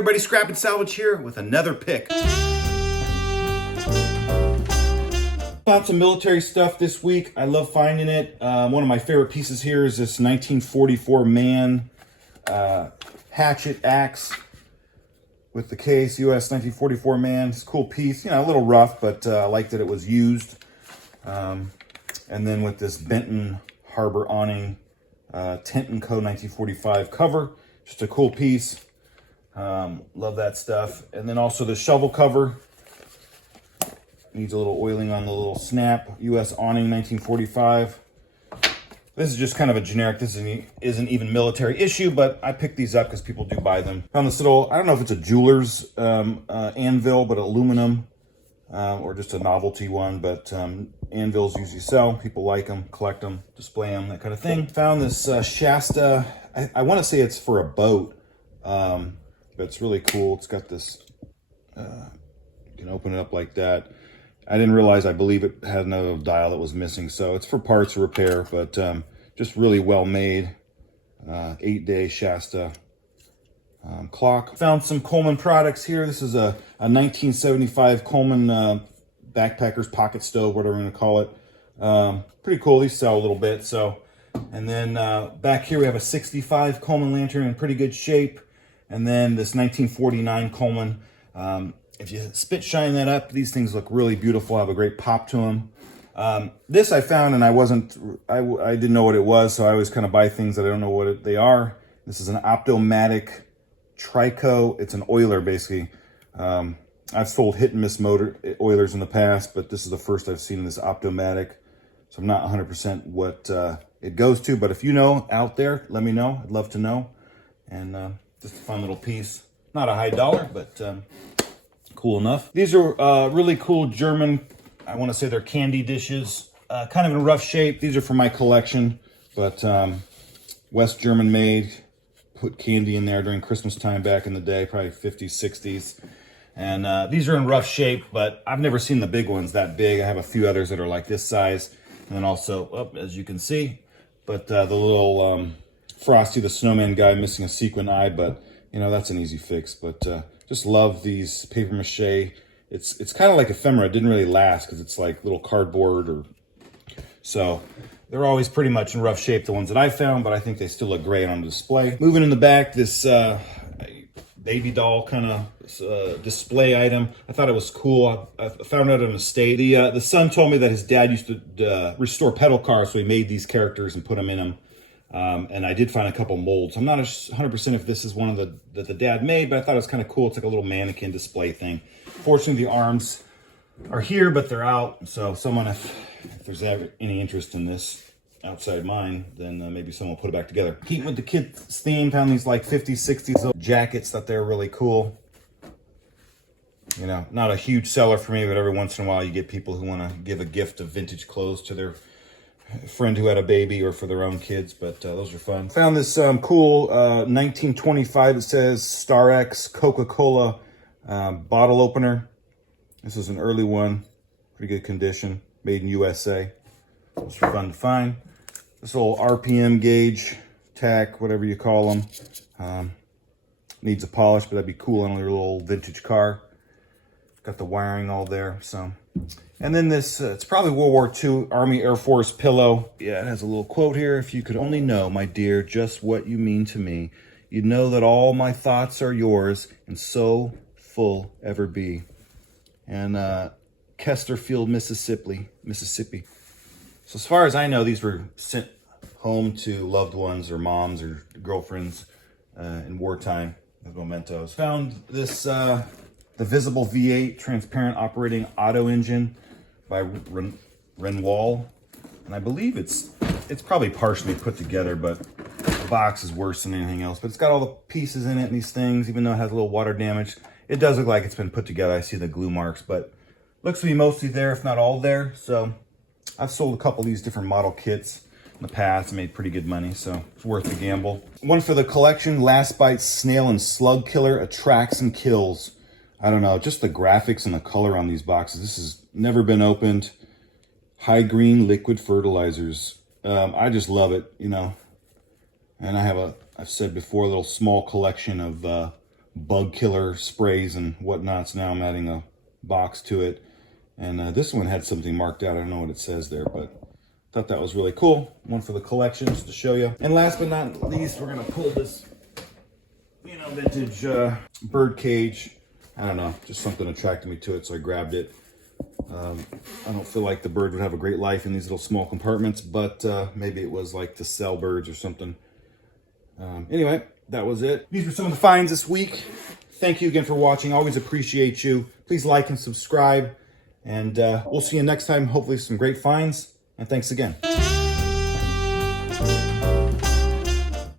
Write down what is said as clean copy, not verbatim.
everybody, Scrap and Salvage here with another pick. Found some military stuff this week. I love finding it. One of my favorite pieces here is this 1944 Man hatchet axe with the case, US 1944 Man. It's a cool piece, you know, a little rough, but I like that it was used. And then with this Benton Harbor awning Tenton Co. 1945 cover, just a cool piece. Love that stuff. And then also the shovel cover. Needs a little oiling on the little snap. US awning 1945. This is just kind of a generic, this isn't even military issue, but I picked these up because people do buy them. Found this little, I don't know if it's a jeweler's anvil, but aluminum, or just a novelty one, but anvils usually sell. People like them, collect them, display them, that kind of thing. Found this Shasta, I want to say it's for a boat, but it's really cool. It's got this, you can open it up like that. I didn't realize, I believe it had another dial that was missing, so it's for parts or repair, but just really well made. 8-day Shasta clock. Found some Coleman products here. This is a 1975 Coleman backpacker's pocket stove, whatever I'm going to call it. Pretty cool. These sell a little bit. So, and then back here we have a 65 Coleman lantern in pretty good shape, and then this 1949 Coleman. If you spit shine that up, these things look really beautiful, have a great pop to them. This I found, and I didn't know what it was, so I always kind of buy things that I don't know what they are. This is an Optomatic Trico. It's an oiler, basically. I've sold hit and miss motor oilers in the past, but this is the first I've seen this Optomatic, so I'm not 100% what it goes to, but if you know out there, let me know. I'd love to know. And just a fun little piece. Not a high dollar, but cool enough. These are really cool German, I want to say they're candy dishes, kind of in rough shape. These are for my collection, but West German made. Put candy in there during Christmas time back in the day, probably 50s, 60s. And these are in rough shape, but I've never seen the big ones that big. I have a few others that are like this size. And then also, as you can see, but the little Frosty the Snowman guy missing a sequin eye, but you know, that's an easy fix. But just love these paper mache. It's kind of like ephemera. It didn't really last because it's like little cardboard, or so they're always pretty much in rough shape, the ones that I found, but I think they still look great on display. Moving in the back, this baby doll kind of display item. I thought it was cool. I found out on a state. The son told me that his dad used to restore pedal cars, so he made these characters and put them in them. And I did find a couple molds. I'm not 100% if this is one of that the dad made, but I thought it was kind of cool. It's like a little mannequin display thing. Fortunately, the arms are here, but they're out. So someone, if there's ever any interest in this outside mine, then maybe someone will put it back together. Keeping with the kids' theme, found these like 50s, 60s jackets. Thought they were really cool. You know, not a huge seller for me, but every once in a while you get people who want to give a gift of vintage clothes to their friend who had a baby or for their own kids, but those are fun. Found this cool 1925, it says Star-X Coca-Cola bottle opener. This is an early one, pretty good condition, made in USA. Those are fun to find. This little RPM gauge, tack, whatever you call them. Needs a polish, but that'd be cool on your little vintage car. Got the wiring all there, so. And then this, it's probably World War II Army Air Force pillow. Yeah, it has a little quote here. If you could only know, my dear, just what you mean to me, you'd know that all my thoughts are yours, and so full ever be. And Kesterfield, Mississippi. So as far as I know, these were sent home to loved ones or moms or girlfriends in wartime as mementos. Found this, the Visible V8 Transparent Operating Auto Engine by Renwall, and I believe it's probably partially put together, but the box is worse than anything else. But it's got all the pieces in it and these things, even though it has a little water damage. It does look like it's been put together. I see the glue marks, but looks to be mostly there, if not all there. So I've sold a couple of these different model kits in the past, made pretty good money, so it's worth the gamble. One for the collection, Last Bite Snail and Slug Killer Attracts and Kills. I don't know, just the graphics and the color on these boxes. This has never been opened. High green liquid fertilizers. I just love it, you know. And I have I've said before, a little small collection of bug killer sprays and whatnot. So now I'm adding a box to it. And this one had something marked out. I don't know what it says there, but thought that was really cool. One for the collection, just to show you. And last but not least, we're gonna pull this, you know, vintage bird cage. I don't know, just something attracted me to it, so I grabbed it. I don't feel like the bird would have a great life in these little small compartments, but maybe it was like to sell birds or something. Anyway, that was it. These were some of the finds this week. Thank you again for watching. Always appreciate you. Please like and subscribe. And we'll see you next time. Hopefully some great finds. And thanks again.